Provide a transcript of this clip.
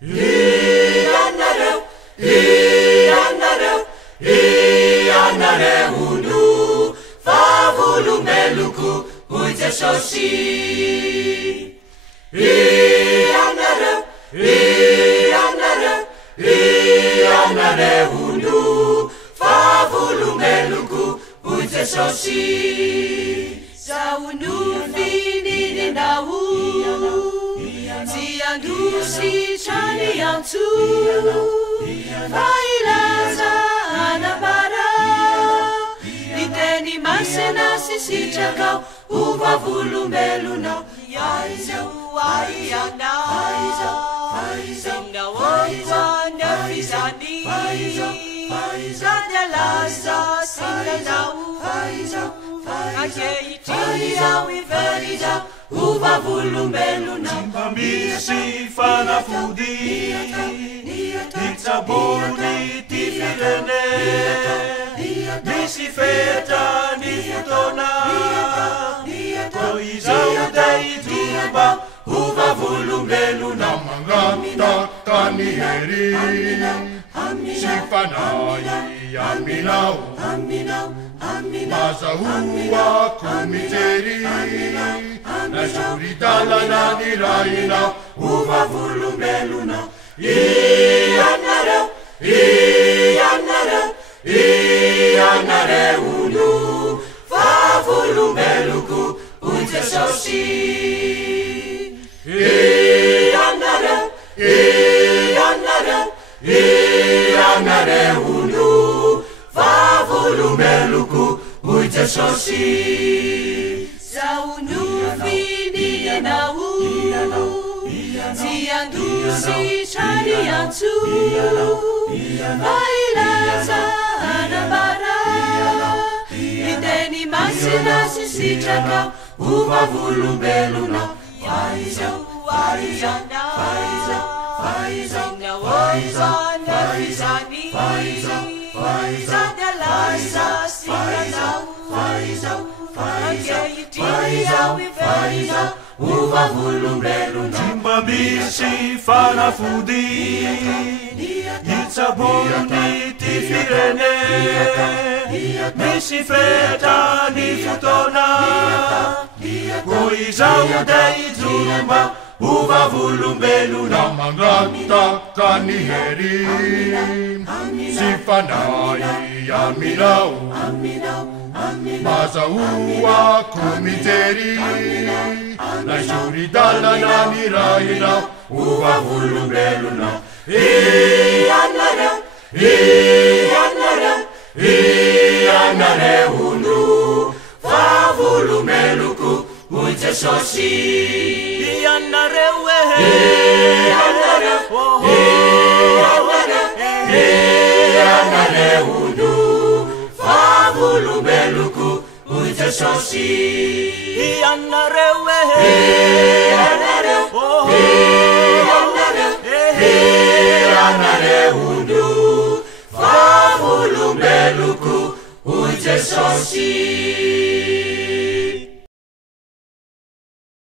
Ianareu nu favulu meluku uite sosi. Ianareu nu favulu meluku uite sosi. Sau nu vini nau ziandu si chani yantu failaza anabara iteni masena sisi chakau uva vulumelu no yaizo waiana singa wawana fizani zadalaza singanau akeitiza wiveriza uva vulumelu no Misi fanafudi Itzabuni tifirene Misi feta nifutona Koizau dei turba uva vulumelu na Mangata kaniheri Sifanai aminau Mazahua kumiteri Na juridala na niraina uva vulumelu no Ianareu nu favulumelu ku uite sosi. Ianareu nu favulumelu ku uite sosi. Sau nu vini nau ziandu si chani yantu failaza anabara iteni masina sisi chakau uva vulumelu no faiza singa waizana fizani zadalaza singanau akeitiza wiveriza uva vulumelu no Misi fanafudi Itzabuni tifirene Misi feta nifutona Koizau dei turba uva vulumelu na Mangata kaniheri Sifanai aminau Mazahua kumiteri Na juridala na niraina uva vulumelu no Ianareu nu favulumelu ku uite sosi. Ianareu nu favulumelu ku uite sosi. Ianareu nu favulumelu ku uite sosi.